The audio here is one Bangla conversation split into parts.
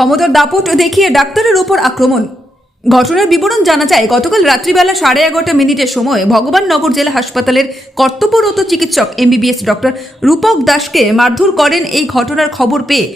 ক্ষমতার দাপট দেখিয়ে ডাক্তারের ওপর আক্রমণ। ঘটনার বিবরণ জানা যায়, গতকাল রাত্রিবেলা 11:30 সময় ভগবাননগর জেলা হাসপাতালের কর্তব্যরত চিকিৎসক MBBS ডক্টর রূপক দাসকে মারধর করেন। এই ঘটনার খবর পেয়ে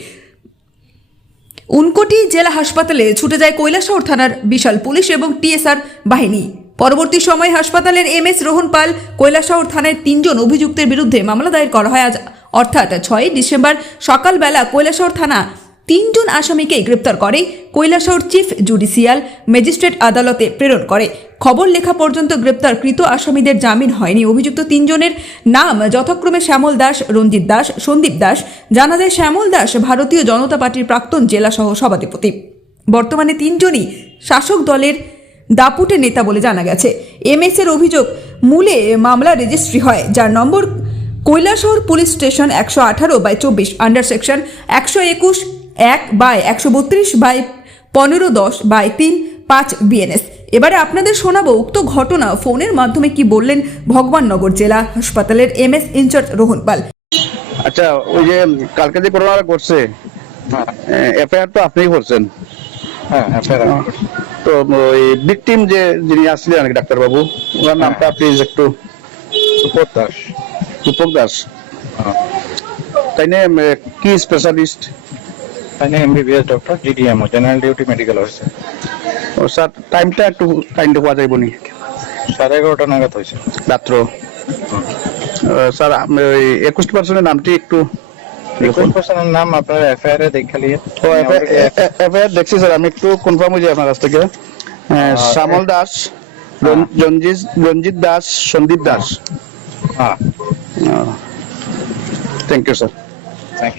উনকোটি জেলা হাসপাতালে ছুটে যায় কৈলাসহর থানার বিশাল পুলিশ এবং TSR বাহিনী। পরবর্তী সময় হাসপাতালের MS রোহন পাল, কৈলাসহর থানায় 3 জন অভিযুক্তের বিরুদ্ধে মামলা দায়ের করা হয়। আজ অর্থাৎ 6 ডিসেম্বর সকালবেলা কৈলাসহর থানা 3 জন আসামিকে গ্রেপ্তার করে কৈলাসহর চিফ জুডিশিয়াল ম্যাজিস্ট্রেট আদালতে প্রেরণ করে। খবর লেখা পর্যন্ত গ্রেপ্তারকৃত আসামিদের জামিন হয়নি। অভিযুক্ত 3 জনের নাম যথাক্রমে শ্যামল দাস, রঞ্জিত দাস, সন্দীপ দাস। জানা যায়, শ্যামল দাস ভারতীয় জনতা পার্টির প্রাক্তন জেলা সহ সভাধিপতি। বর্তমানে 3 জনই শাসক দলের দাপুটে নেতা বলে জানা গেছে। MS এর অভিযোগ মূলে মামলা রেজিস্ট্রি হয়, যার নম্বর Kailashahar police station 118/24 under section 121/132/1510/3 BNS। এবারে আপনাদের শোনাবো উক্ত ঘটনা ফোনের মাধ্যমে কি বললেন ভগবাননগর জেলা হাসপাতালের MS ইনচার্জ রোহন পাল। আচ্ছা, ওই যে কালকে যে ঘটনাটা ঘটছে, FIR তো আপনিই করছেন। হ্যাঁ, তো ওই ভিকটিম যে যিনি আসছিলেন আর কি, ডাক্তারবাবু, ওনার নামটা প্লিজ একটু। রূপক দাস। রূপক দাস, তাই না? কি স্পেশালিস্ট? তাই না MBBS doctor, GDMO, general duty medical officer. ও স্যার, টাইমটা একটু কাইন্ড পাওয়া যাইব নি? 11:30 নাগাদ হয়েছে রাত্র। স্যার, ওই 21% নামটি একটু। 21% নাম আপনার FIR এ দেখা লিয়ে। ও FIR দেখছি স্যার, আমি একটু কনফার্ম হয়ে যাই আপনার কাছ থেকে। শ্যামল দাস, রঞ্জিত দাস, সন্দীপ দাস। হ্যাঁ, থ্যাংক ইউ স্যার।